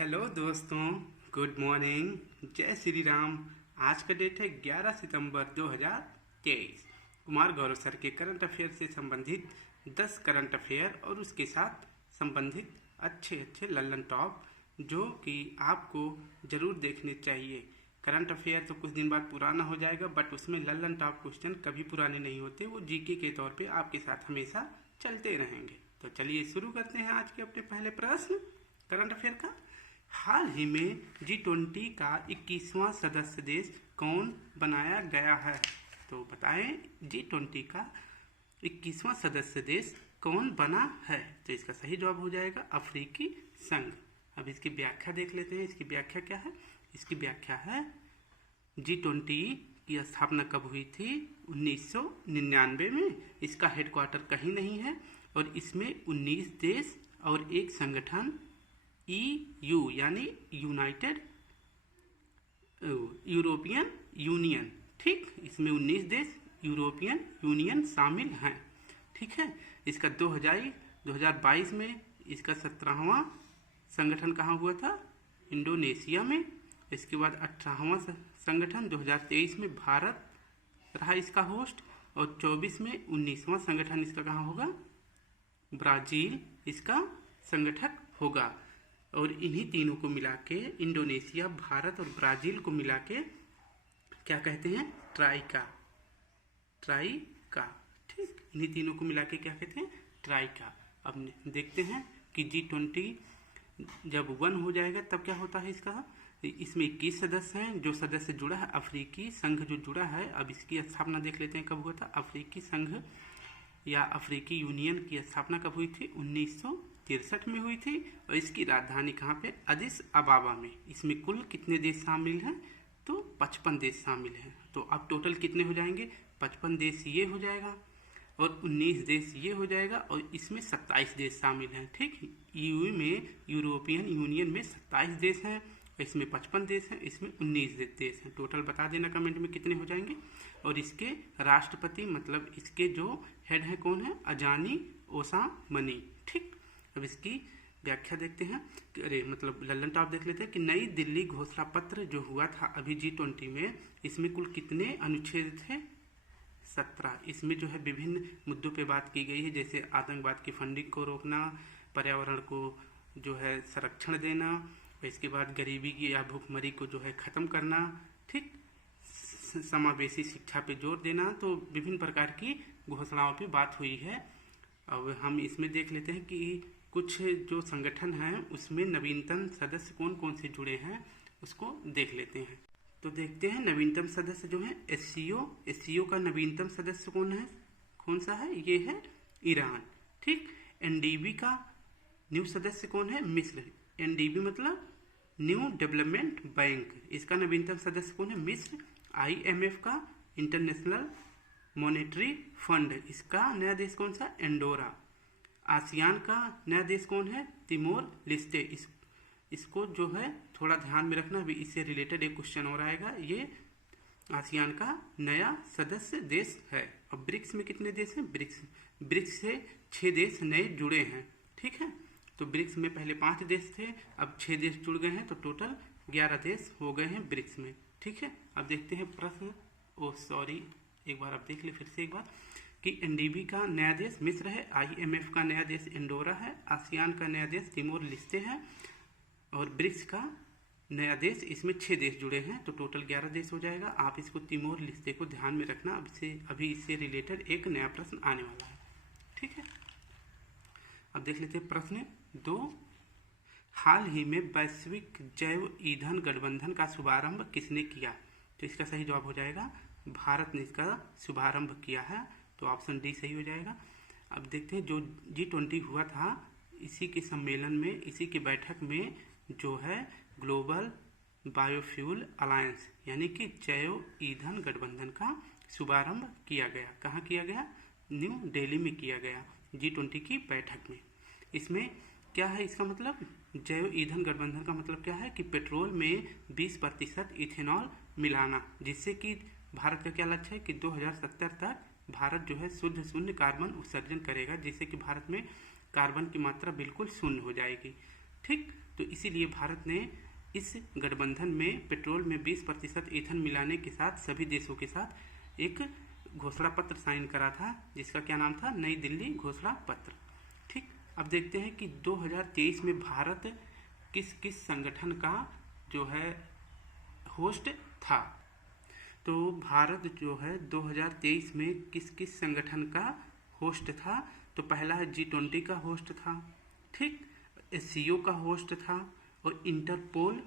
Hello दोस्तों, good morning, जय श्री राम। आज का डेट है 11 सितंबर 2023। कुमार गौरव सर के करंट अफेयर से संबंधित 10 करंट अफेयर और उसके साथ संबंधित अच्छे अच्छे लल्लन टॉप जो कि आपको ज़रूर देखने चाहिए। करंट अफेयर तो कुछ दिन बाद पुराना हो जाएगा, बट उसमें लल्लन टॉप क्वेश्चन कभी पुराने नहीं होते, वो जीके के तौर पे आपके साथ हमेशा चलते रहेंगे। तो चलिए शुरू करते हैं आज के अपने पहले प्रश्न करंट अफेयर का। हाल ही में G20 का 21वां सदस्य देश कौन बनाया गया है? तो बताएं, G20 का 21वां सदस्य देश कौन बना है? तो इसका सही जवाब हो जाएगा अफ्रीकी संघ। अब इसकी व्याख्या देख लेते हैं। इसकी व्याख्या क्या है? इसकी व्याख्या है G20 की स्थापना कब हुई थी? 1999 में। इसका हेडक्वार्टर कहीं नहीं है और इसमें 19 देश और एक संगठन EU यानी यूनाइटेड यूरोपियन यूनियन, ठीक, इसमें 19 देश यूरोपियन यूनियन शामिल हैं। ठीक है। इसका 2022 में इसका 17वां संगठन कहाँ हुआ था? इंडोनेशिया में। इसके बाद 18वां संगठन 2023 में भारत रहा इसका होस्ट, और 24 में 19वां संगठन इसका कहाँ होगा? ब्राजील इसका संगठक होगा। और इन्हीं तीनों को मिला के, इंडोनेशिया, भारत और ब्राजील को मिला के क्या कहते हैं? ट्राइका। ठीक, इन्हीं तीनों को मिला के क्या कहते हैं? ट्राइका। अब देखते हैं कि G20 जब 1 हो जाएगा तब क्या होता है इसका? इसमें 21 सदस्य हैं। जो सदस्य जुड़ा है अफ्रीकी संघ जो जुड़ा है, अब इसकी स्थापना देख लेते हैं कब हुआ था। अफ्रीकी संघ या अफ्रीकी यूनियन की स्थापना कब हुई थी? 1963 में हुई थी। और इसकी राजधानी कहाँ पे? अदिस अबाबा में। इसमें कुल कितने देश शामिल हैं? तो 55 देश शामिल हैं। तो अब टोटल कितने हो जाएंगे? 55 देश ये हो जाएगा और 19 देश ये हो जाएगा, और इसमें 27 देश शामिल हैं। ठीक, EU में, यूरोपियन यूनियन में 27 देश हैं, इसमें 55 देश हैं, इसमें 19 देश हैं। टोटल बता देना कमेंट में कितने हो जाएंगे। और इसके राष्ट्रपति मतलब इसके जो हेड है कौन है? अजानी ओसामनी। ठीक, अब इसकी व्याख्या देखते हैं। अरे मतलब लल्लन टॉप देख लेते हैं कि नई दिल्ली घोषणा पत्र जो हुआ था अभी G20 में, इसमें कुल कितने अनुच्छेद थे? 17। इसमें जो है विभिन्न मुद्दों पे बात की गई है, जैसे आतंकवाद की फंडिंग को रोकना, पर्यावरण को जो है संरक्षण देना, इसके बाद गरीबी की या भूखमरी को जो है ख़त्म करना, ठीक, समावेशी शिक्षा पे जोर देना। तो विभिन्न प्रकार की घोषणाओं पे बात हुई है। अब हम इसमें देख लेते हैं कि कुछ जो संगठन हैं उसमें नवीनतम सदस्य कौन कौन से जुड़े हैं, उसको देख लेते हैं। तो देखते हैं नवीनतम सदस्य जो है SCO का नवीनतम सदस्य कौन सा है? ये है ईरान। ठीक, NDB का न्यू सदस्य कौन है? मिस्र। NDB मतलब न्यू डेवलपमेंट बैंक, इसका नवीनतम सदस्य कौन है? मिस्र। IMF का इंटरनेशनल मॉनेटरी फंड, इसका नया देश कौन सा? एंडोरा। आसियान का नया देश कौन है? तिमोर लिस्टे। इसको जो है थोड़ा ध्यान में रखना, अभी इससे रिलेटेड एक क्वेश्चन और आएगा। ये आसियान का नया सदस्य देश है। अब ब्रिक्स में कितने देश हैं? ब्रिक्स से 6 देश नए जुड़े हैं। ठीक है, तो ब्रिक्स में पहले 5 देश थे, अब 6 देश जुड़ गए हैं, तो टोटल 11 देश हो गए हैं ब्रिक्स में। ठीक है, अब देखते हैं प्रश्न। एक बार आप देख ले फिर से एक बार कि NDB का नया देश मिस्र है, IMF का नया देश एंडोरा है, आसियान का नया देश तिमोर लिस्टे है, और ब्रिक्स का नया देश, इसमें 6 देश जुड़े हैं, तो टोटल 11 देश हो जाएगा। आप इसको तिमोर लिस्टे को ध्यान में रखना, अभी इससे रिलेटेड एक नया प्रश्न आने वाला है। ठीक है, अब देख लेते हैं प्रश्न 2। हाल ही में वैश्विक जैव ईंधन गठबंधन का शुभारंभ किसने किया? तो इसका सही जवाब हो जाएगा भारत ने इसका शुभारंभ किया है, तो ऑप्शन डी सही हो जाएगा। अब देखते हैं जो G20 हुआ था, इसी के सम्मेलन में, इसी की बैठक में जो है ग्लोबल बायोफ्यूल अलायंस यानी कि जैव ईंधन गठबंधन का शुभारंभ किया गया। कहाँ किया गया? न्यू दिल्ली में किया गया G20 की बैठक में। इसमें क्या है इसका मतलब? जैव ईंधन गठबंधन का मतलब क्या है कि पेट्रोल में 20% इथेनॉल मिलाना, जिससे कि भारत का क्या लक्ष्य है कि 2070 तक भारत जो है शुद्ध शून्य कार्बन उत्सर्जन करेगा, जिससे कि भारत में कार्बन की मात्रा बिल्कुल शून्य हो जाएगी। ठीक, तो इसीलिए भारत ने इस गठबंधन में पेट्रोल में 20% ईंधन मिलाने के साथ सभी देशों के साथ एक घोषणा पत्र साइन करा था, जिसका क्या नाम था, नई दिल्ली घोषणा पत्र। ठीक, अब देखते हैं कि 2023 में भारत किस किस संगठन का जो है होस्ट था। तो भारत जो है 2023 में किस किस संगठन का होस्ट था, तो पहला है G20 का होस्ट था, ठीक, SCO का होस्ट था, और इंटरपोल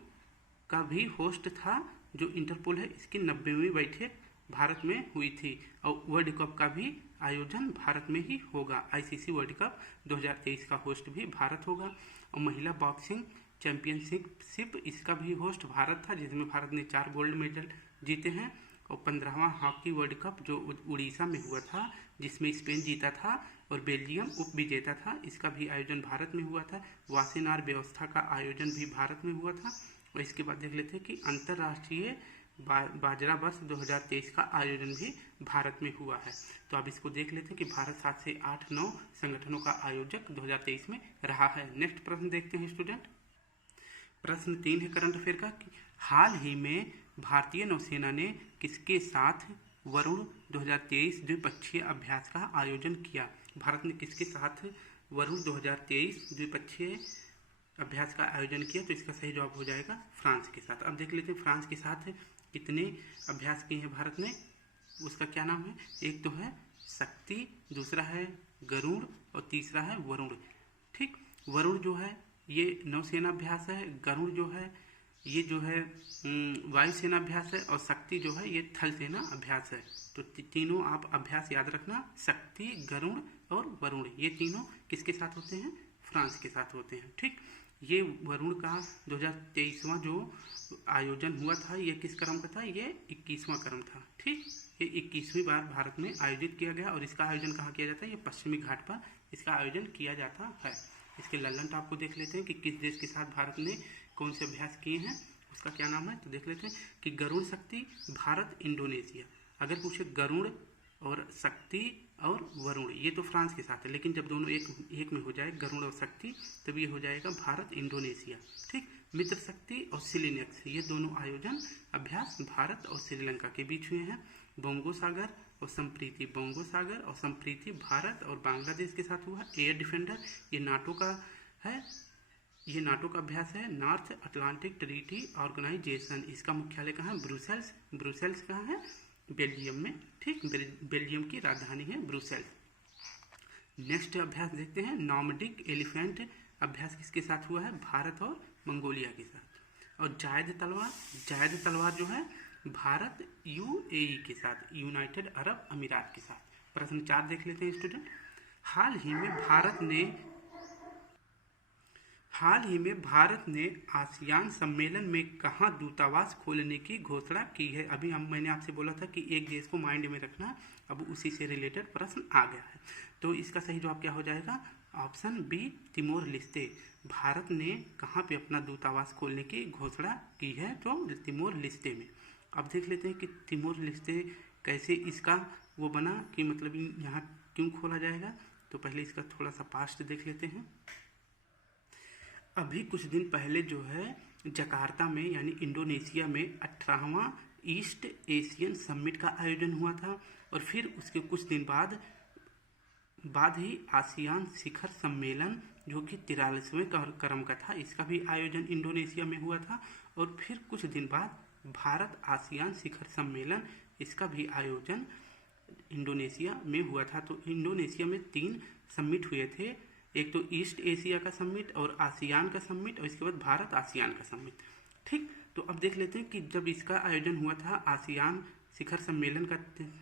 का भी होस्ट था। जो इंटरपोल है इसकी 90वीं बैठक भारत में हुई थी, और वर्ल्ड कप का भी आयोजन भारत में ही होगा। ICC वर्ल्ड कप 2023 का होस्ट भी भारत होगा। और महिला बॉक्सिंग चैंपियनशिप इसका भी होस्ट भारत था, जिसमें भारत ने 4 गोल्ड मेडल जीते हैं। और 15वां हॉकी वर्ल्ड कप जो उड़ीसा में हुआ था, जिसमें स्पेन जीता था और बेल्जियम उप विजेता था, इसका भी आयोजन भारत में हुआ था। वासेनार व्यवस्था का आयोजन भी भारत में हुआ था। और इसके बाद देख लेते हैं कि अंतर्राष्ट्रीय बाजरा वर्ष 2023 का आयोजन भी भारत में हुआ है। तो अब इसको देख लेते हैं कि भारत 7 से 8-9 संगठनों का आयोजक 2023 में रहा है। नेक्स्ट प्रश्न देखते हैं स्टूडेंट। प्रश्न 3 है करंट अफेयर का कि हाल ही में भारतीय नौसेना ने किसके साथ वरुण 2023 द्विपक्षीय अभ्यास का आयोजन किया। भारत ने किसके साथ वरुण 2023 द्विपक्षीय अभ्यास का आयोजन किया, तो इसका सही जवाब हो जाएगा फ्रांस के साथ। अब देख लेते हैं फ्रांस के साथ कितने अभ्यास किए हैं भारत ने, उसका क्या नाम है। एक तो है शक्ति, दूसरा है गरुड़ और तीसरा है वरुण। ठीक, वरुण जो है ये नौसेना अभ्यास है, गरुड़ जो है ये जो है वायुसेना अभ्यास है, और शक्ति जो है ये थल सेना अभ्यास है। तो तीनों आप अभ्यास याद रखना, शक्ति, गरुड़ और वरुण, ये तीनों किसके साथ होते हैं, फ्रांस के साथ होते हैं। ठीक, ये वरुण का 2023वां जो आयोजन हुआ था ये किस क्रम का था, ये 21वां क्रम था। ठीक, ये 21वीं बार भारत में आयोजित किया गया, और इसका आयोजन कहाँ किया जाता है, ये पश्चिमी घाट पर इसका आयोजन किया जाता है। इसके लल्लन आपको देख लेते हैं कि किस देश के साथ भारत ने कौन से अभ्यास किए हैं, उसका क्या नाम है। तो देख लेते हैं कि गरुड़ शक्ति भारत इंडोनेशिया। अगर पूछे गरुड़ और शक्ति और वरुण, ये तो फ्रांस के साथ है, लेकिन जब दोनों एक में हो जाए गरुड़ और शक्ति, तब ये हो जाएगा भारत इंडोनेशिया। ठीक, मित्र शक्ति और सिलिनेक्स, ये दोनों आयोजन अभ्यास भारत और श्रीलंका के बीच हुए हैं। बोंगो सागर और संप्रीति, बोंगो सागर और संप्रीति भारत और बांग्लादेश के साथ हुआ है। एयर डिफेंडर ये नाटो का है, ये नाटो का अभ्यास है। नॉर्थ अटलांटिक ट्रीटी ऑर्गेनाइजेशन, इसका मुख्यालय कहाँ है, ब्रुसेल्स। ब्रुसेल्स कहाँ है, बेल्जियम में। ठीक, बेल्जियम की राजधानी है ब्रुसेल्स। नेक्स्ट अभ्यास देखते हैं, नॉर्डिक एलिफेंट अभ्यास किसके साथ हुआ है, भारत और मंगोलिया के साथ। और जायद तलवार जो है भारत UAE के साथ, यूनाइटेड अरब अमीरात के साथ। प्रश्न 4 देख लेते हैं स्टूडेंट। हाल ही में भारत ने आसियान सम्मेलन में कहाँ दूतावास खोलने की घोषणा की है। अभी मैंने आपसे बोला था कि एक देश को माइंड में रखना, अब उसी से रिलेटेड प्रश्न आ गया है। तो इसका सही जवाब क्या हो जाएगा, ऑप्शन बी तिमोर लिस्ते। भारत ने कहाँ पे अपना दूतावास खोलने की घोषणा की है, तो तिमोर लिस्ते में। अब देख लेते हैं कि तिमोर लिस्ते कैसे इसका वो बना, कि मतलब यहाँ क्यों खोला जाएगा। तो पहले इसका थोड़ा सा पास्ट देख लेते हैं। अभी कुछ दिन पहले जो है जकार्ता में यानी इंडोनेशिया में 18वां ईस्ट एशियन समिट का आयोजन हुआ था, और फिर उसके कुछ दिन बाद ही आसियान शिखर सम्मेलन जो कि 43वें क्रम का था, इसका भी आयोजन इंडोनेशिया में हुआ था। और फिर कुछ दिन बाद भारत आसियान शिखर सम्मेलन, इसका भी आयोजन इंडोनेशिया में हुआ था। तो इंडोनेशिया में 3 समिट हुए थे, एक तो ईस्ट एशिया का समिट और आसियान का समिट, और इसके बाद भारत आसियान का समिट। ठीक, तो अब देख लेते हैं कि जब इसका आयोजन हुआ था, आसियान शिखर सम्मेलन का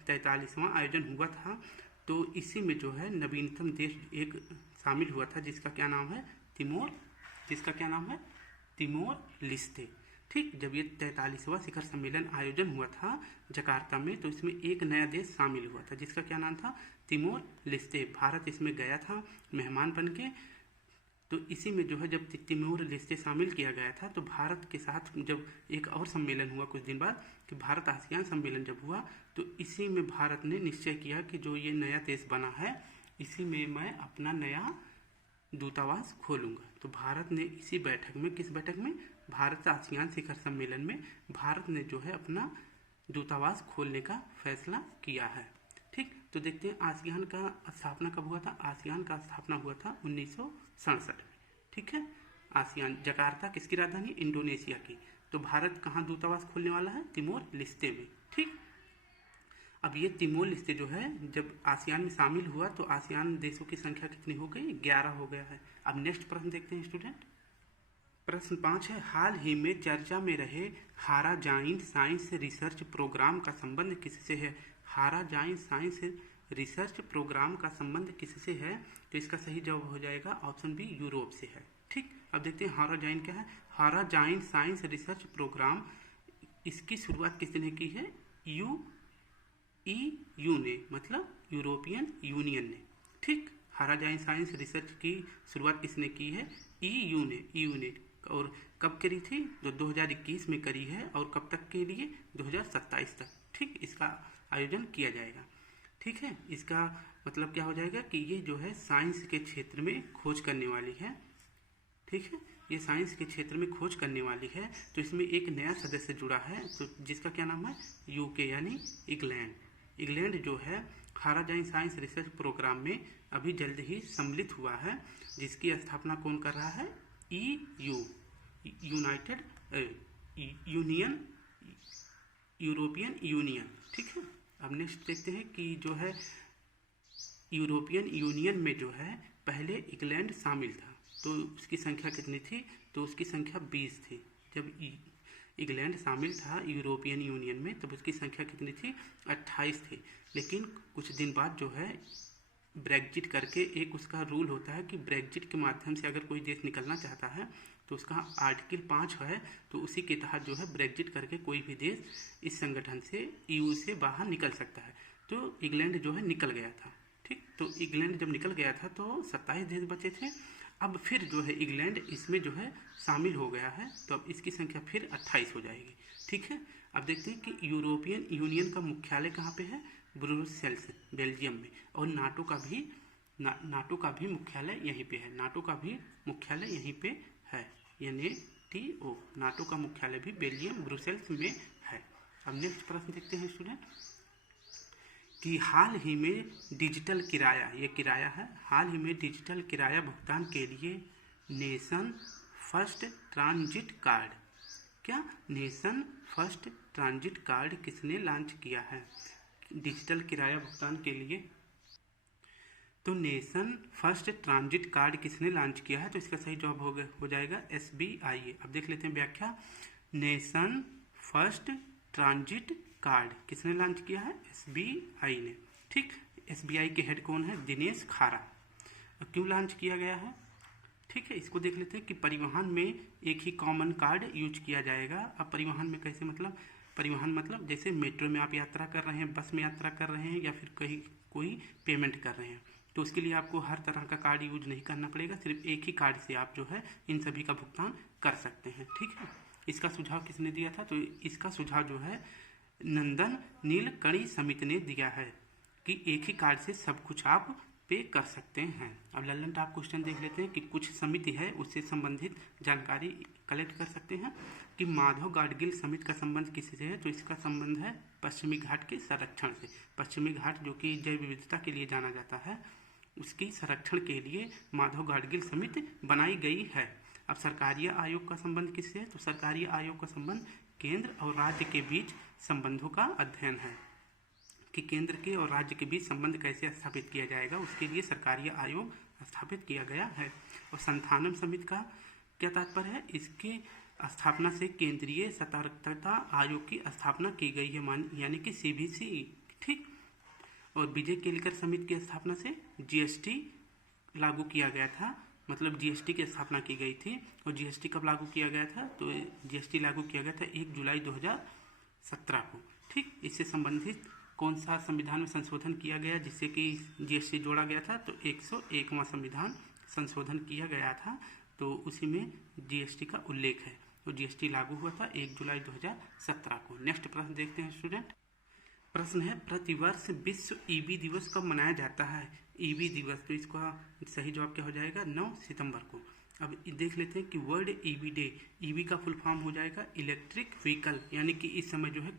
43वां आयोजन हुआ था, तो इसी में जो है नवीनतम देश एक शामिल हुआ था, जिसका क्या नाम है, तिमोर लिस्ते। ठीक, जब ये 43वां शिखर सम्मेलन आयोजन हुआ था जकार्ता में, तो इसमें एक नया देश शामिल हुआ था, जिसका क्या नाम था, तिमोर लिस्ते। भारत इसमें गया था मेहमान बन के। तो इसी में जो है जब तिमोर लिस्ते शामिल किया गया था, तो भारत के साथ जब एक और सम्मेलन हुआ कुछ दिन बाद, कि भारत आसियान सम्मेलन जब हुआ, तो इसी में भारत ने निश्चय किया कि जो ये नया देश बना है, इसी में मैं अपना नया दूतावास खोलूंगा। तो भारत ने इसी बैठक में, किस बैठक में, भारत आसियान शिखर सम्मेलन में भारत ने जो है अपना दूतावास खोलने का फैसला किया है। ठीक, तो देखते हैं आसियान का स्थापना कब हुआ था। आसियान का स्थापना हुआ था 1967 में। ठीक है, आसियान, जकार्ता किसकी राजधानी, इंडोनेशिया की। तो भारत कहाँ दूतावास खोलने वाला है, तिमोर लिस्ते में। ठीक, अब ये तिमोर लिस्ते जो है जब आसियान में शामिल हुआ तो आसियान देशों की संख्या कितनी हो गई, 11 हो गया है। अब नेक्स्ट प्रश्न देखते हैं स्टूडेंट। प्रश्न 5 है, हाल ही में चर्चा में रहे हारा जॉइंट साइंस रिसर्च प्रोग्राम का संबंध किससे है। हारा जॉइंट साइंस रिसर्च प्रोग्राम का संबंध किससे है। तो इसका सही जवाब हो जाएगा ऑप्शन बी, यूरोप से है। ठीक, अब देखते हैं हारा जॉइंट क्या है। हारा जॉइंट साइंस रिसर्च प्रोग्राम, इसकी शुरुआत किसने की है, ईयू ने, मतलब यूरोपियन यूनियन ने। ठीक, हारा जॉइंट साइंस रिसर्च की शुरुआत किसने की है, ईयू ने। और कब करी थी, तो 2021 में करी है। और कब तक के लिए, 2027 तक। ठीक, इसका आयोजन किया जाएगा। ठीक है, इसका मतलब क्या हो जाएगा कि ये जो है साइंस के क्षेत्र में खोज करने वाली है। ठीक है, ये साइंस के क्षेत्र में खोज करने वाली है। तो इसमें एक नया सदस्य जुड़ा है, तो जिसका क्या नाम है, यूके यानी इंग्लैंड। इंग्लैंड जो है हारा जॉइंट साइंस रिसर्च प्रोग्राम में अभी जल्द ही सम्मिलित हुआ है, जिसकी स्थापना कौन कर रहा है, EU, United union, European union. ठीक है, अब नेक्स्ट देखते हैं कि जो है यूरोपियन यूनियन में जो है पहले इंग्लैंड शामिल था, तो उसकी संख्या कितनी थी, तो उसकी संख्या 20 थी। जब इंग्लैंड शामिल था यूरोपियन यूनियन में तब उसकी संख्या कितनी थी, 28 थी। लेकिन कुछ दिन बाद जो है ब्रेग्जिट करके एक उसका रूल होता है कि ब्रेग्जिट के माध्यम से अगर कोई देश निकलना चाहता है तो उसका आर्टिकल 5 है, तो उसी के तहत जो है ब्रेग्जिट करके कोई भी देश इस संगठन से, ईयू से बाहर निकल सकता है। तो इंग्लैंड जो है निकल गया था। ठीक, तो इंग्लैंड जब निकल गया था तो 27 देश बचे थे। अब फिर जो है इंग्लैंड इसमें जो है शामिल हो गया है, तो अब इसकी संख्या फिर 28 हो जाएगी। ठीक है, अब देखते हैं कि यूरोपियन यूनियन का मुख्यालय कहाँ पे है, ब्रुसेल्स, बेल्जियम में। और नाटो का भी मुख्यालय यहीं पे है। नाटो का भी मुख्यालय यहीं पे है, NATO, नाटो का मुख्यालय भी बेल्जियम, ब्रुसेल्स में है। अब नेक्स्ट प्रश्न देखते हैं स्टूडेंट कि हाल ही में डिजिटल किराया, ये किराया है, हाल ही में डिजिटल किराया भुगतान के लिए नेशन फर्स्ट ट्रांजिट कार्ड, क्या नेशन फर्स्ट ट्रांजिट कार्ड किसने लॉन्च किया है, डिजिटल किराया भुगतान के लिए। तो नेशन फर्स्ट ट्रांजिट कार्ड किसने लॉन्च किया है, तो इसका सही जवाब हो जाएगा SBI। अब देख लेते हैं व्याख्या। नेशन फर्स्ट ट्रांजिट कार्ड किसने लॉन्च किया है, SBI ने। ठीक, SBI के हेड कौन है, दिनेश खारा। क्यों लॉन्च किया गया है, ठीक है, इसको देख लेते हैं कि परिवहन में एक ही कॉमन कार्ड यूज किया जाएगा। अब परिवहन में कैसे, मतलब परिवहन मतलब जैसे मेट्रो में आप यात्रा कर रहे हैं, बस में यात्रा कर रहे हैं, या फिर कहीं कोई पेमेंट कर रहे हैं, तो उसके लिए आपको हर तरह का कार्ड यूज नहीं करना पड़ेगा। सिर्फ एक ही कार्ड से आप जो है इन सभी का भुगतान कर सकते हैं। ठीक है, इसका सुझाव किसने दिया था, तो इसका सुझाव जो है नंदन नीलकणी समिति ने दिया है कि एक ही कार्ड से सब कुछ आप पे कर सकते हैं। अब लल्लन टॉप क्वेश्चन देख लेते हैं कि कुछ समिति है उससे संबंधित जानकारी कलेक्ट कर सकते हैं कि माधव गाडगिल समिति का संबंध किससे है, तो इसका संबंध है पश्चिमी घाट के संरक्षण से। पश्चिमी घाट जो कि जैव विविधता के लिए जाना जाता है, उसकी संरक्षण के लिए माधव गाडगिल समिति बनाई गई है। अब सरकारीय आयोग का संबंध किससे है, तो सरकारीय आयोग का संबंध केंद्र और राज्य के बीच संबंधों का अध्ययन है कि केंद्र के और राज्य के बीच संबंध कैसे स्थापित किया जाएगा, उसके लिए सरकारीय आयोग स्थापित किया गया है। और संथानम समिति का क्या तात्पर्य है, इसकी स्थापना से केंद्रीय सतर्कता आयोग की स्थापना की गई है, यानी कि CBC। ठीक, और विजय केलकर समिति की स्थापना से GST लागू किया गया था, मतलब GST की स्थापना की गई थी। और GST कब लागू किया गया था, तो GST लागू किया गया था 1 जुलाई 2017 को। ठीक, इससे संबंधित कौन सा संविधान में संशोधन किया गया जिससे कि GST जोड़ा गया था, तो 101वां संविधान संशोधन किया गया था, तो उसी में GST का उल्लेख है। तो GST लागू हुआ था 1 जुलाई 2017 को। नेक्स्ट प्रश्न देखते हैं स्टूडेंट प्रश्न है प्रतिवर्ष विश्व ईबी दिवस कब मनाया जाता है? ईबी दिवस, तो इसका सही जवाब क्या हो जाएगा? 9 सितंबर को। अब देख लेते हैं कि वर्ल्ड ईबी डे, ईबी का फुल फॉर्म हो जाएगा इलेक्ट्रिक व्हीकल, यानी कि इस समय जो है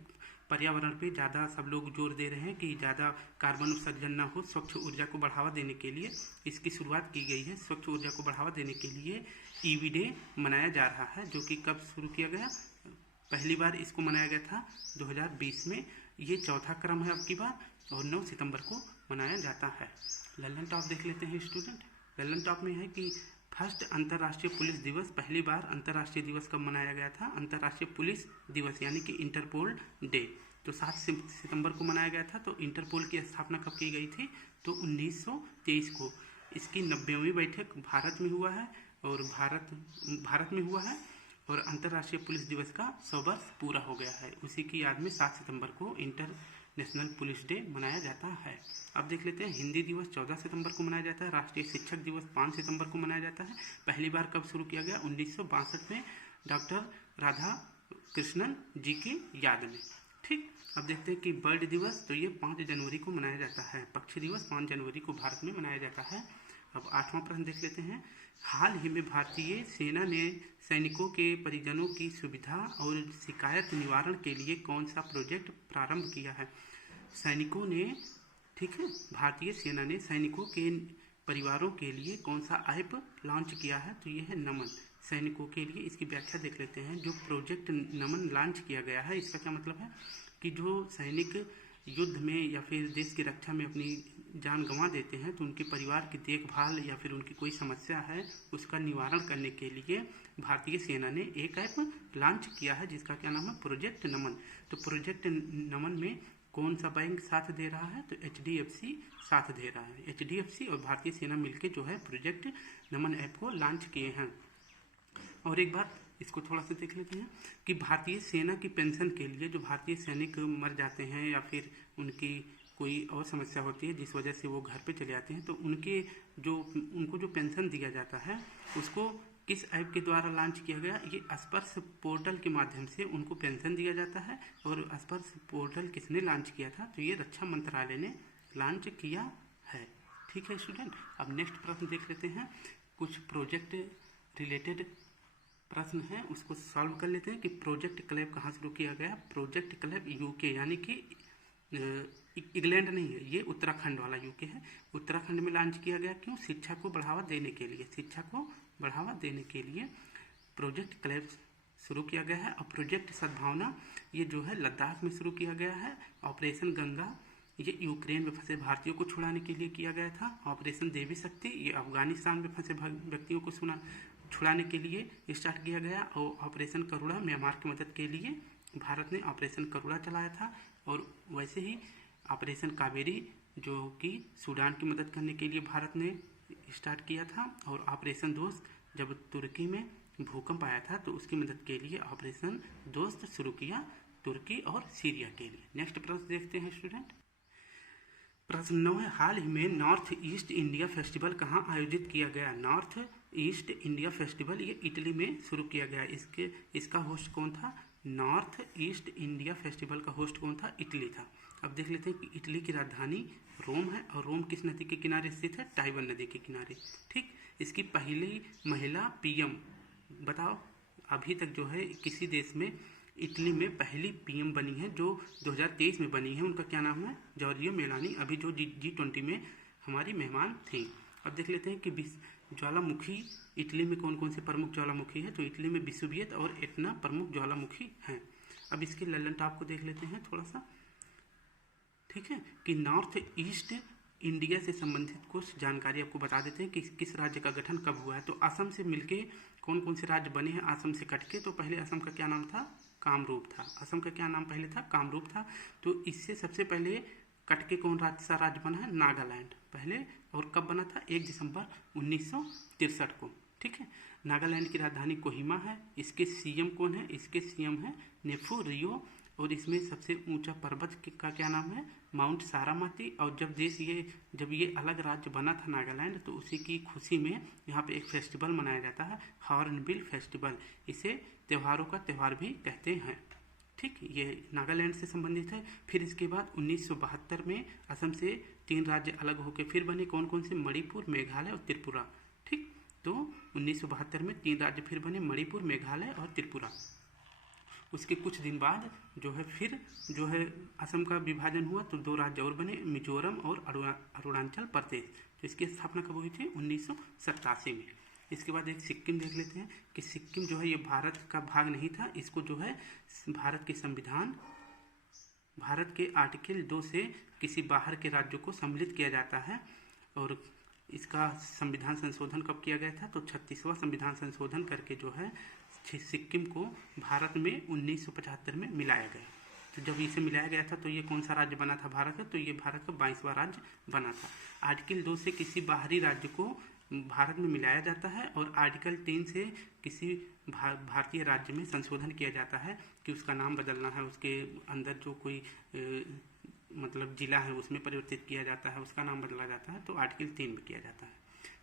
पर्यावरण पे ज़्यादा सब लोग जोर दे रहे हैं कि ज़्यादा कार्बन उत्सर्जन ना हो, स्वच्छ ऊर्जा को बढ़ावा देने के लिए इसकी शुरुआत की गई है। स्वच्छ ऊर्जा को बढ़ावा देने के लिए ईबी डे मनाया जा रहा है, जो कि कब शुरू किया गया? पहली बार इसको मनाया गया था 2020 में। ये चौथा क्रम है अब की बार, और 9 सितंबर को मनाया जाता है। लल्लन टॉप देख लेते हैं स्टूडेंट। लल्लन टॉप में है कि फर्स्ट अंतर्राष्ट्रीय पुलिस दिवस, पहली बार अंतर्राष्ट्रीय दिवस कब मनाया गया था? अंतर्राष्ट्रीय पुलिस दिवस यानी कि इंटरपोल डे, तो 7 सितंबर को मनाया गया था। तो इंटरपोल की स्थापना कब की गई थी? तो 1923 को। इसकी 90वीं बैठक भारत में हुआ है, और भारत में हुआ है, और अंतर्राष्ट्रीय पुलिस दिवस का 100 वर्ष पूरा हो गया है। उसी की याद में 7 सितंबर को इंटरनेशनल पुलिस डे मनाया जाता है। अब देख लेते हैं हिंदी दिवस 14 सितंबर को मनाया जाता है। राष्ट्रीय शिक्षक दिवस 5 सितंबर को मनाया जाता है। पहली बार कब शुरू किया गया? 1962 में डॉक्टर राधा कृष्णन जी की याद में। ठीक, अब देखते हैं कि बर्ड दिवस, तो ये 5 जनवरी को मनाया जाता है। पक्षी दिवस 5 जनवरी को भारत में मनाया जाता है। अब 8वां प्रश्न देख लेते हैं। हाल ही में भारतीय सेना ने सैनिकों के परिजनों की सुविधा और शिकायत निवारण के लिए कौन सा प्रोजेक्ट प्रारंभ किया है? सैनिकों ने, ठीक है, भारतीय सेना ने सैनिकों के परिवारों के लिए कौन सा ऐप लॉन्च किया है? तो ये है नमन। सैनिकों के लिए इसकी व्याख्या देख लेते हैं। जो प्रोजेक्ट नमन लॉन्च किया गया है, इसका क्या मतलब है कि जो सैनिक युद्ध में या फिर देश की रक्षा में अपनी जान गंवा देते हैं, तो उनके परिवार की देखभाल या फिर उनकी कोई समस्या है उसका निवारण करने के लिए भारतीय सेना ने एक ऐप लॉन्च किया है, जिसका क्या नाम है? प्रोजेक्ट नमन। तो प्रोजेक्ट नमन में कौन सा बैंक साथ दे रहा है? तो HDFC साथ दे रहा है। HDFC और भारतीय सेना मिलकर जो है प्रोजेक्ट नमन ऐप को लॉन्च किए हैं। और एक बात इसको थोड़ा सा देख लेते हैं कि भारतीय सेना की पेंशन के लिए जो भारतीय सैनिक मर जाते हैं या फिर उनकी कोई और समस्या होती है जिस वजह से वो घर पे चले आते हैं, तो उनको जो पेंशन दिया जाता है उसको किस ऐप के द्वारा लॉन्च किया गया? ये स्पर्श पोर्टल के माध्यम से उनको पेंशन दिया जाता है। और स्पर्श पोर्टल किसने लॉन्च किया था? तो ये रक्षा मंत्रालय ने लॉन्च किया है। ठीक है स्टूडेंट, अब नेक्स्ट प्रश्न देख लेते हैं। कुछ प्रोजेक्ट रिलेटेड प्रश्न है, उसको सॉल्व कर लेते हैं कि प्रोजेक्ट क्लैब कहाँ शुरू किया गया? प्रोजेक्ट क्लैब यूके, यानी कि इंग्लैंड नहीं है, ये उत्तराखंड वाला यूके है। उत्तराखंड में लॉन्च किया गया। क्यों? शिक्षा को बढ़ावा देने के लिए। शिक्षा को बढ़ावा देने के लिए प्रोजेक्ट क्लैब शुरू किया गया है। और प्रोजेक्ट सद्भावना, ये जो है लद्दाख में शुरू किया गया है। ऑपरेशन गंगा, ये यूक्रेन में फंसे भारतीयों को छुड़ाने के लिए किया गया था। ऑपरेशन देवी शक्ति, ये अफगानिस्तान में फंसे व्यक्तियों को छुड़ाने के लिए स्टार्ट किया गया। और ऑपरेशन करुणा म्यांमार की मदद के लिए भारत ने ऑपरेशन करुणा चलाया था। और वैसे ही ऑपरेशन कावेरी, जो कि सूडान की मदद करने के लिए भारत ने स्टार्ट किया था। और ऑपरेशन दोस्त, जब तुर्की में भूकंप आया था तो उसकी मदद के लिए ऑपरेशन दोस्त शुरू किया, तुर्की और सीरिया के लिए। नेक्स्ट प्रश्न देखते हैं स्टूडेंट। प्रश्न 9 है, हाल ही में नॉर्थ ईस्ट इंडिया फेस्टिवल कहाँ आयोजित किया गया? नॉर्थ ईस्ट इंडिया फेस्टिवल ये इटली में शुरू किया गया। इसका होस्ट कौन था? नॉर्थ ईस्ट इंडिया फेस्टिवल का होस्ट कौन था? इटली था। अब देख लेते हैं कि इटली की राजधानी रोम है, और रोम किस नदी के किनारे स्थित है? टाइबर नदी के किनारे। ठीक, इसकी पहली महिला PM, बताओ अभी तक जो है किसी देश में इटली में पहली PM बनी है, जो 2023 में बनी है। उनका क्या नाम है? जॉर्जिया मेलानी, अभी जो G20 में हमारी मेहमान थी। अब देख लेते हैं कि ज्वालामुखी इटली में कौन कौन से प्रमुख ज्वालामुखी है? तो इटली में विसुवियत और एटना प्रमुख ज्वालामुखी हैं। अब इसके लल्लन टॉप को देख लेते हैं थोड़ा सा। ठीक है, कि नॉर्थ ईस्ट इंडिया से संबंधित कुछ जानकारी आपको बता देते हैं कि किस राज्य का गठन कब हुआ है। तो असम से मिलके कौन कौन से राज्य बने हैं? असम से कटके, तो पहले असम का क्या नाम था? कामरूप था। असम का क्या नाम पहले था? कामरूप था। तो इससे सबसे पहले कटके कौन सा राज्य बना है? नागालैंड पहले। और कब बना था? 1 दिसंबर 1963 को। ठीक है, नागालैंड की राजधानी कोहिमा है। इसके CM कौन है? इसके CM है नेफू रियो। और इसमें सबसे ऊंचा पर्वत का क्या नाम है? माउंट सारामाती। और जब ये अलग राज्य बना था नागालैंड, तो उसी की खुशी में यहाँ पे एक फेस्टिवल मनाया जाता है, हॉर्नबिल फेस्टिवल। इसे त्योहारों का त्यौहार भी कहते हैं। ठीक, ये नागालैंड से संबंधित है। फिर इसके बाद 1972 में असम से 3 राज्य अलग होकर फिर बने, कौन कौन से? मणिपुर, मेघालय और त्रिपुरा। ठीक, तो 1972 में 3 राज्य फिर बने, मणिपुर, मेघालय और त्रिपुरा। उसके कुछ दिन बाद जो है फिर जो है असम का विभाजन हुआ, तो 2 राज्य और बने, मिजोरम और अरुणाचल प्रदेश। तो इसकी स्थापना कब हुई थी? 1987 में। इसके बाद एक सिक्किम देख लेते हैं कि सिक्किम जो है ये भारत का भाग नहीं था। इसको जो है भारत के संविधान, भारत के आर्टिकल 2 से किसी बाहर के राज्यों को सम्मिलित किया जाता है। और इसका संविधान संशोधन कब किया गया था? तो 36वां संविधान संशोधन करके जो है सिक्किम को भारत में 1975 में मिलाया गया। तो जब इसे मिलाया गया था तो ये कौन सा राज्य बना था भारत का? तो ये भारत का 22वां राज्य बना था। आर्टिकल 2 से किसी बाहरी राज्य को भारत में मिलाया जाता है और आर्टिकल 3 से किसी भारतीय राज्य में संशोधन किया जाता है कि उसका नाम बदलना है, उसके अंदर जो कोई मतलब जिला है उसमें परिवर्तित किया जाता है, उसका नाम बदला जाता है, तो आर्टिकल 3 में किया जाता है।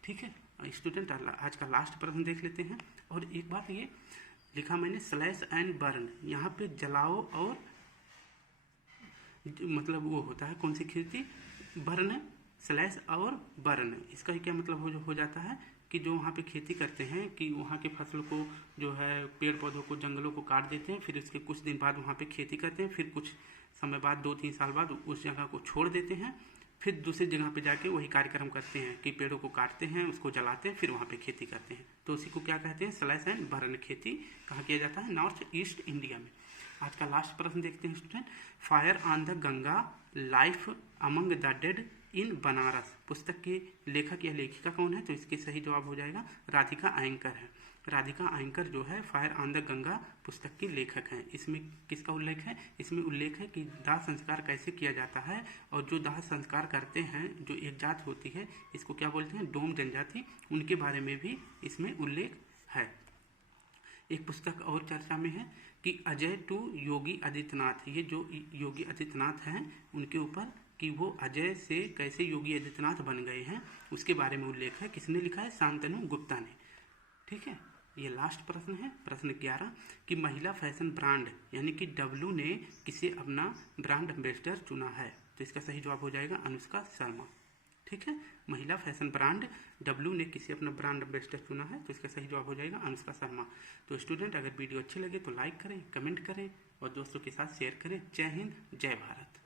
ठीक है स्टूडेंट, आज का लास्ट प्रश्न देख लेते हैं। और एक बात ये लिखा मैंने, स्लैश एंड बर्न, यहाँ पे जलाओ और मतलब वो होता है कौन सी खेती? बर्न, स्लैश और बर्न। इसका क्या मतलब हो जाता है कि जो वहाँ पे खेती करते हैं कि वहाँ के फसल को जो है पेड़ पौधों को, जंगलों को काट देते हैं, फिर उसके कुछ दिन बाद वहाँ पे खेती करते हैं, फिर कुछ समय बाद 2-3 साल बाद उस जगह को छोड़ देते हैं, फिर दूसरी जगह पे जाके वही कार्यक्रम करते हैं कि पेड़ों को काटते हैं, उसको जलाते हैं, फिर वहाँ पे खेती करते हैं। तो उसी को क्या कहते हैं? स्लैश एंड बर्न खेती कहाँ किया जाता है? नॉर्थ ईस्ट इंडिया में। आज का लास्ट प्रश्न देखते हैं student, fire on the Ganga, life among the dead in Banaras पुस्तक के लेखक या लेखिका कौन है? तो इसके सही जवाब हो जाएगा राधिका अयंकर है। राधिका अयंकर जो है फायर ऑन द गंगा पुस्तक की लेखक हैं। इसमें किसका उल्लेख है? इसमें उल्लेख है कि दाह संस्कार कैसे किया जाता है, और जो दाह संस्कार करते हैं, जो एक जात होती है, इसको क्या बोलते हैं? डोम जनजाति, उनके बारे में भी इसमें उल्लेख है। एक पुस्तक और चर्चा में है कि अजय टू योगी आदित्यनाथ, ये जो योगी आदित्यनाथ हैं उनके ऊपर कि वो अजय से कैसे योगी आदित्यनाथ बन गए हैं, उसके बारे में उल्लेख है। किसने लिखा है? शांतनु गुप्ता ने। ठीक है, ये लास्ट प्रश्न है, प्रश्न 11 कि महिला फैशन ब्रांड यानी कि डब्लू ने किसे अपना ब्रांड एम्बेसडर चुना है? तो इसका सही जवाब हो जाएगा अनुष्का शर्मा। ठीक है, महिला फैशन ब्रांड डब्लू ने किसे अपना ब्रांड एम्बेसडर चुना है? तो इसका सही जवाब हो जाएगा अनुष्का शर्मा। तो स्टूडेंट, अगर वीडियो अच्छी लगे तो लाइक करें, कमेंट करें और दोस्तों के साथ शेयर करें। जय हिंद, जय भारत।